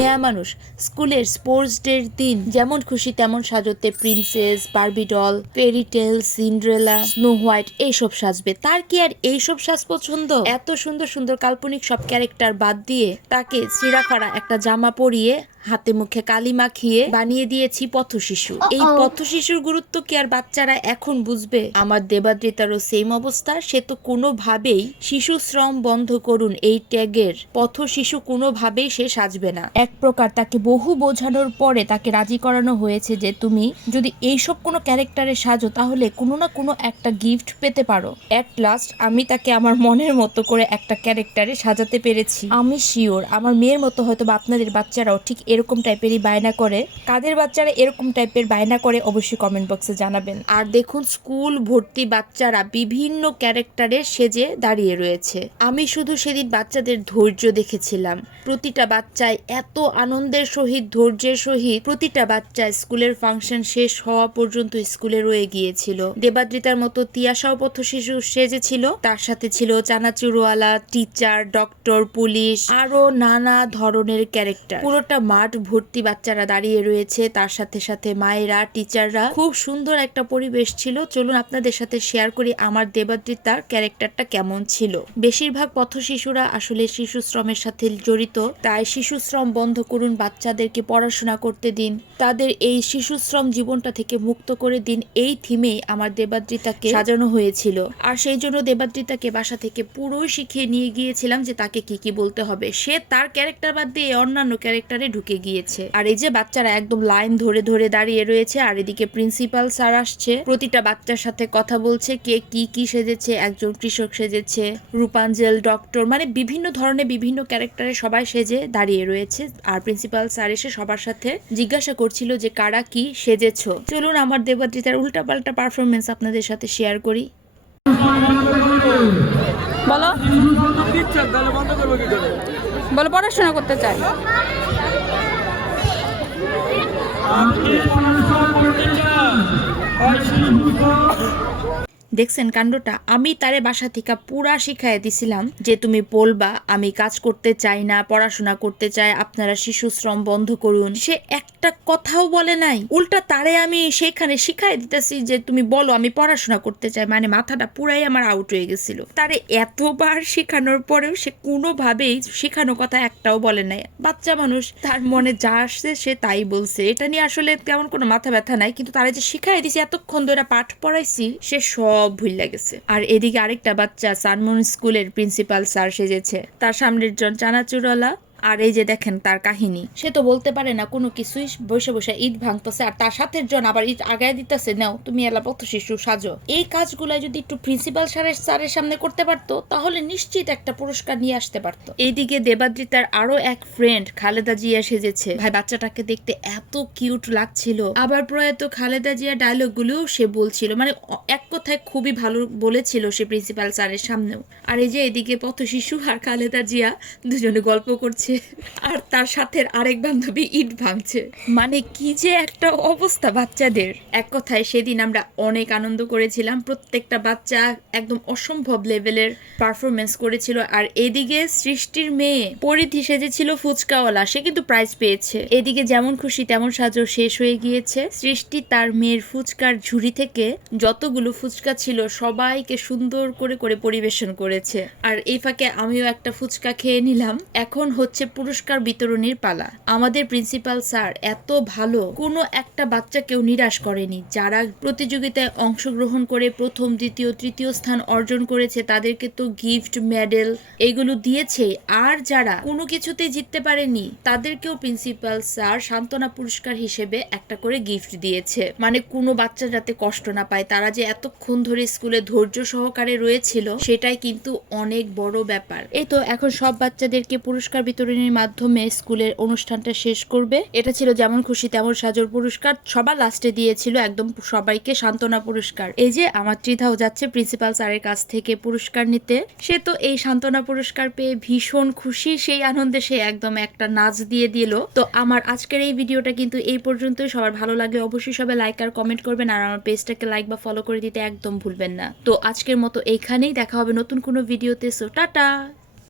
মেয়া মানুষ স্কুলের স্পোর্টস ডের দিন যেমন খুশি তেমন সাজতে প্রিন্সেস, বারবি ডল, ফেরি টেল, সিন্ড্রেলা, স্নো হোয়াইট এইসব সাজবে। তার কি আর এইসব সাজ পছন্দ? এত সুন্দর সুন্দর কাল্পনিক সব ক্যারেক্টার বাদ দিয়ে তাকে চিরাফাড়া একটা জামা পরিয়ে হাতে মুখে কালি মাখিয়ে বানিয়ে দিয়েছি পথ শিশু। এই পথ শিশুর গুরুত্ব কি আর বাচ্চারা এখন বুঝবে? আমার দেবাদ্রিতারও সেম অবস্থা। সে তো কোনোভাবেই শিশু শ্রম বন্ধ করুন এই ট্যাগের পথ শিশু কোনোভাবেই সে সাজবে না। এক প্রকার তাকে বহু বোঝানোর পরে তাকে রাজি করানো হয়েছে যে তুমি যদি এইসব কোনো ক্যারেক্টারে সাজো তাহলে কোনো না কোনো একটা গিফট পেতে পারো। এট লাস্ট আমি তাকে আমার মনের মতো করে একটা ক্যারেক্টারে সাজাতে পেরেছি। আমি শিওর আমার মেয়ের মতো হয়তো বা আপনাদের বাচ্চারাও ঠিক এরকম টাইপেরই বায়না করে। কাদের বাচ্চারা এরকম টাইপের বায়না করে অবশ্যই কমেন্ট বক্সে জানাবেন। আর দেখুন স্কুল ভর্তি বাচ্চারা বিভিন্ন ক্যারেক্টারে সেজে দাঁড়িয়ে রয়েছে। আমি শুধু সেদিন বাচ্চাদের ধৈর্য দেখেছিলাম। প্রতিটা বাচ্চায় এত আনন্দের সহিত ধৈর্যের সহিত প্রতিটা বাচ্চা স্কুলের ফাংশন শেষ হওয়া পর্যন্ত স্কুলে রয়ে গিয়েছিল। দেবাদ্রিতার মতো তিয়াশাও পথ শিশু সেজেছিল, তার সাথে ছিল চানাচুরওয়ালা, টিচার, ডক্টর, পুলিশ, আরো নানা ধরনের ক্যারেক্টার। পুরোটা মাঠ ভর্তি বাচ্চারা দাঁড়িয়ে রয়েছে, তার সাথে সাথে মায়েরা, টিচাররা। খুব সুন্দর একটা পরিবেশ ছিল। চলুন আপনাদের সাথে শেয়ার করি আমার দেবাদ্রিতার ক্যারেক্টারটা কেমন ছিল। বেশিরভাগ পথ শিশুরা আসলে শিশু শ্রমের সাথে জড়িত, তাই শিশু শ্রম বন্ধ করুন, বাচ্চাদেরকে পড়াশোনা করতে দিন, তাদের এই শিশু শ্রম জীবনটা থেকে মুক্ত করে দিন। এই থিমেই আমার দেবাদ্রিতাকে সাজানো হয়েছিল। আর সেই জন্য দেবাদ্রিতাকে বাসা থেকে পুরোই শিখিয়ে নিয়ে গিয়েছিলাম যে তাকে কি কি বলতে হবে। সে তার ক্যারেক্টার বাদ দিয়ে অন্যান্য ক্যারেক্টারে ঢুকে গিয়েছে। আর এই যে বাচ্চারা একদম লাইন ধরে ধরে দাঁড়িয়ে রয়েছে, আর এদিকে প্রিন্সিপাল স্যার আসছে, প্রতিটা বাচ্চার সাথে কথা বলছে কে কি কি সেজেছে। একজন কৃষক সেজেছে, রূপাঞ্জল, ডক্টর, মানে বিভিন্ন ধরনের বিভিন্ন ক্যারেক্টারে সবাই সেজে দাঁড়িয়ে রয়েছে। আর প্রিন্সিপাল স্যার এসে সবার সাথে জিজ্ঞাসা করছিল যে কারা কি সেজেছ। চলুন আমার দেবাদ্রিতার উল্টাপাল্টা পারফরমেন্স আপনাদের সাথে শেয়ার করি। বলো বলো পড়াশোনা করতে চাই। দেখছেন কাণ্ডটা? আমি তারে বাসা থেকে পুরা শিখাই দিছিলাম যে তুমি বলবা আমি কাজ করতে চাই না, পড়াশোনা করতে চাই, আপনারা শিশু শ্রম বন্ধ করুন। সে একটা কথাও বলে নাই। উল্টা তারে আমি সেখানে শিখাই দিতেছি যে তুমি বলো আমি পড়াশোনা করতে চাই। মানে মাথাটা পুরাই আমার আউট হয়ে গেছিল। তারে এতবার শেখানোর পরেও সে কোনোভাবেই শেখানো কথা একটাও বলে নাই। বাচ্চা মানুষ, তার মনে যা আসছে সে তাই বলছে। এটা নিয়ে আসলে তেমন কোনো মাথা ব্যথা নাই, কিন্তু তারে যে শিখাই দিছি, এতক্ষণ ধরে পাঠ পড়াইছি, সে সব ভুল গেছে। আর এদিকে আরেকটা বাচ্চা সানমুন স্কুলের প্রিন্সিপাল স্যার সেজেছে, তার সামনের জন চানাচুরওয়ালা। আর এই যে দেখেন তার কাহিনী, সে তো বলতে পারে না কোনো কিছুই, বসে বসে ইট ভাঙতেছে, আর তার সাথে জন আবার ইট আগায় দিতেছে, নাও তুমি এলা পথ শিশু সাজো। এই কাজগুলা যদি একটু প্রিন্সিপাল স্যারের সামনে করতে পারতো তাহলে নিশ্চিত একটা পুরস্কার নিয়ে আসতে পারতো। এইদিকে দেবাদ্রিতার আরো এক ফ্রেন্ড খালেদা জিয়া সেজেছে। ভাই বাচ্চাটাকে দেখতে এত কিউট লাগছিল। আবার প্রয়াত খালেদা জিয়া ডায়লগ গুলোও সে বলছিল, মানে এক কথায় খুবই ভালো বলেছিল সে প্রিন্সিপাল স্যারের সামনেও। আর এই যে এদিকে পথ শিশু আর খালেদা জিয়া দুজনে গল্প করছে, আর তার সাথে আরেক বান্ধবী ইট ভাঙছে। মানে কি যে একটা অবস্থা বাচ্চাদের। এক কথায় সেদিন আমরা অনেক আনন্দ করেছিলাম। প্রত্যেকটা বাচ্চা একদম অসম্ভব লেভেলের পারফরমেন্স করেছিল। আর এদিকে সৃষ্টির মেয়ে পরিধি সেজেছিল ফুচকাওয়ালা, সে কিন্তু প্রাইজ পেয়েছে। এদিকে যেমন খুশি তেমন সাজো শেষ হয়ে গিয়েছে। সৃষ্টি তার মেয়ের ফুচকার ঝুড়ি থেকে যতগুলো ফুচকা ছিল সবাইকে সুন্দর করে করে পরিবেশন করেছে। আর এই ফাঁকে আমিও একটা ফুচকা খেয়ে নিলাম। এখন হচ্ছে পুরস্কার বিতরণের পালা। আমাদের প্রিন্সিপাল স্যার এত ভালো, কোনো একটা বাচ্চাকেও নিরাশ করেনি। যারা প্রতিযোগিতায় অংশগ্রহণ করে প্রথম, দ্বিতীয়, তৃতীয় স্থান অর্জন করেছে তাদেরকে তো গিফট, মেডেল এগুলো দিয়েছে। আর যারা কোনো কিছুতেই জিততে পারেনি তাদেরকেও প্রিন্সিপাল স্যার সান্ত্বনা পুরস্কার হিসেবে একটা করে গিফট দিয়েছে। মানে কোনো বাচ্চা যাতে কষ্ট না পায়, তারা যে এতক্ষণ ধরে স্কুলে ধৈর্য সহকারে রয়েছিল সেটাই কিন্তু অনেক বড় ব্যাপার। এই তো এখন সব বাচ্চাদেরকে পুরস্কার বিতরণের মাধ্যমে স্কুলের অনুষ্ঠানটা শেষ করবে। এটা ছিল যেমন খুশি তেমন সাজোর পুরস্কার। সবার লাস্টে দিয়েছিল একদম সবাইকে সান্ত্বনা পুরস্কার। এই যে আমার ত্রিধাও যাচ্ছে প্রিন্সিপাল স্যারের কাছ থেকে পুরস্কার নিতে। সে তো এই সান্ত্বনা পুরস্কার পেয়ে ভীষণ খুশি। সেই আনন্দে সে একদম একটা নাচ দিয়ে দিল। তো আমার আজকের এই ভিডিওটা কিন্তু এই পর্যন্তই। সবার ভালো লাগলে অবশ্যই সবাই লাইক আর কমেন্ট করবেন, আর আমার পেজটাকে লাইক বা ফলো করে দিতে একদম ভুলবেন না। তো আজকের মতো এইখানেই, দেখা হবে নতুন কোনো ভিডিওতে। So tata.